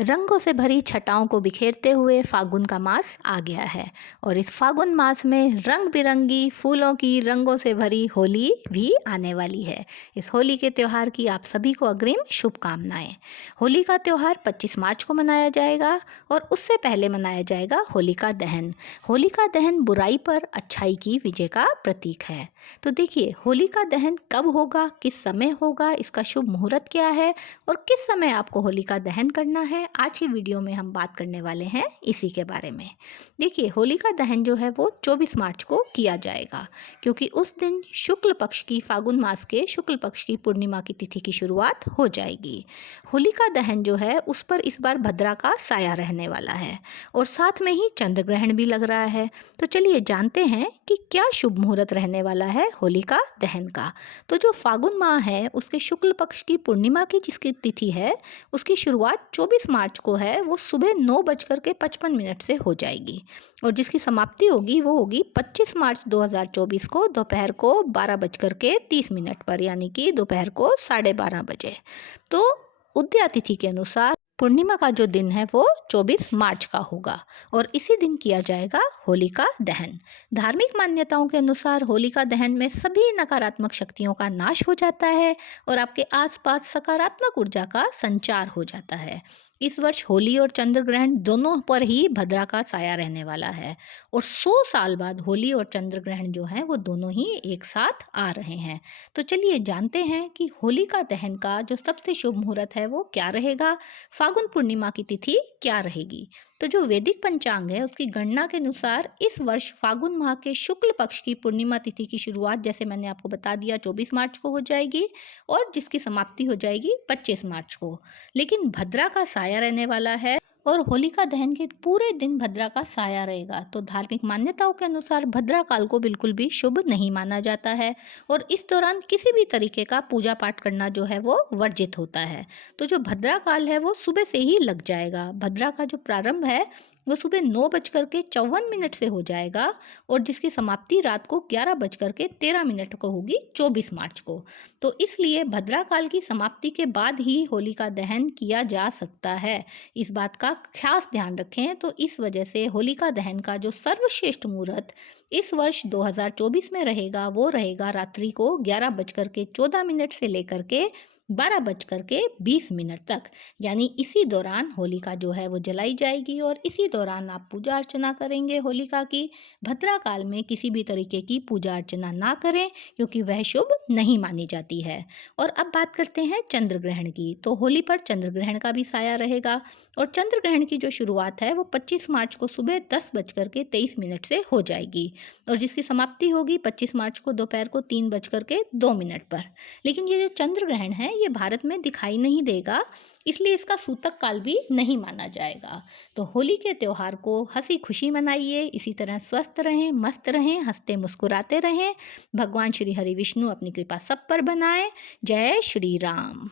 रंगों से भरी छटाओं को बिखेरते हुए फागुन का मास आ गया है और इस फागुन मास में रंग बिरंगी फूलों की रंगों से भरी होली भी आने वाली है। इस होली के त्यौहार की आप सभी को अग्रिम शुभकामनाएं। होली का त्यौहार 25 मार्च को मनाया जाएगा और उससे पहले मनाया जाएगा होलिका दहन। होलिका दहन बुराई पर अच्छाई की विजय का प्रतीक है। तो देखिए होलिका दहन कब होगा, किस समय होगा, इसका शुभ मुहूर्त क्या है और किस समय आपको होलिका दहन करना है, आज की वीडियो में हम बात करने वाले हैं इसी के बारे में। देखिए होलिका दहन जो है वो 24 मार्च को किया जाएगा क्योंकि उस दिन शुक्ल पक्ष की फागुन मास के शुक्ल पक्ष की पूर्णिमा की तिथि की शुरुआत हो जाएगी। होलिका दहन जो है उस पर इस बार भद्रा का साया रहने वाला है और साथ में ही चंद्र ग्रहण भी लग रहा है। तो चलिए जानते हैं कि क्या शुभ मुहूर्त रहने वाला है होलिका दहन का। तो जो फागुन माह है उसके शुक्ल पक्ष की पूर्णिमा की जिसकी तिथि है उसकी शुरुआत 24 मार्च को है, वो सुबह 9:55 से हो जाएगी और जिसकी समाप्ति होगी वो होगी 25 मार्च 2024 को दोपहर को 12:30 पर, यानी कि दोपहर को 12:30 बजे। तो उदया तिथि के अनुसार पूर्णिमा का जो दिन है वो 24 मार्च का होगा और इसी दिन किया जाएगा होलिका दहन। धार्मिक मान्यताओं के अनुसार होलिका दहन में सभी नकारात्मक शक्तियों का नाश हो जाता है और आपके आसपास सकारात्मक ऊर्जा का संचार हो जाता है। इस वर्ष होली और चंद्र ग्रहण दोनों पर ही भद्रा का साया रहने वाला है और 100 साल बाद होली और चंद्र ग्रहण जो है वो दोनों ही एक साथ आ रहे हैं। तो चलिए जानते हैं कि होलिका दहन का जो सबसे शुभ मुहूर्त है वो क्या रहेगा, फागुन पूर्णिमा की तिथि क्या रहेगी। तो जो वैदिक पंचांग है उसकी गणना के अनुसार इस वर्ष फागुन माह के शुक्ल पक्ष की पूर्णिमा तिथि की शुरुआत, जैसे मैंने आपको बता दिया, 24 मार्च को हो जाएगी और जिसकी समाप्ति हो जाएगी 25 मार्च को। लेकिन भद्रा का साया रहने वाला है और होलिका दहन के पूरे दिन भद्रा का साया रहेगा। तो धार्मिक मान्यताओं के अनुसार भद्रा काल को बिल्कुल भी शुभ नहीं माना जाता है और इस दौरान किसी भी तरीके का पूजा पाठ करना जो है वो वर्जित होता है। तो जो भद्रा काल है वो सुबह से ही लग जाएगा। भद्रा का जो प्रारंभ है वो सुबह 9:54 से हो जाएगा और जिसकी समाप्ति रात को 11:13 को होगी 24 मार्च को। तो इसलिए भद्रा काल की समाप्ति के बाद ही होलिका दहन किया जा सकता है, इस बात का खास ध्यान रखें। तो इस वजह से होलिका दहन का जो सर्वश्रेष्ठ मुहूर्त इस वर्ष 2024 में रहेगा वो रहेगा रात्रि को 11:14 से लेकर के 12:20 तक, यानी इसी दौरान होलिका जो है वो जलाई जाएगी और इसी दौरान आप पूजा अर्चना करेंगे होलिका की। भद्रा काल में किसी भी तरीके की पूजा अर्चना ना करें क्योंकि वह शुभ नहीं मानी जाती है। और अब बात करते हैं चंद्र ग्रहण की। तो होली पर चंद्र ग्रहण का भी साया रहेगा और चंद्र ग्रहण की जो शुरुआत है वो 25 मार्च को सुबह 10:23 से हो जाएगी और जिसकी समाप्ति होगी 25 मार्च को दोपहर को 3:02 पर। लेकिन ये जो चंद्र ग्रहण है ये भारत में दिखाई नहीं देगा, इसलिए इसका सूतक काल भी नहीं माना जाएगा। तो होली के त्यौहार को हंसी खुशी मनाइए, इसी तरह स्वस्थ रहें, मस्त रहें, हंसते मुस्कुराते रहें। भगवान श्री हरि विष्णु अपनी कृपा सब पर बनाए। जय श्री राम।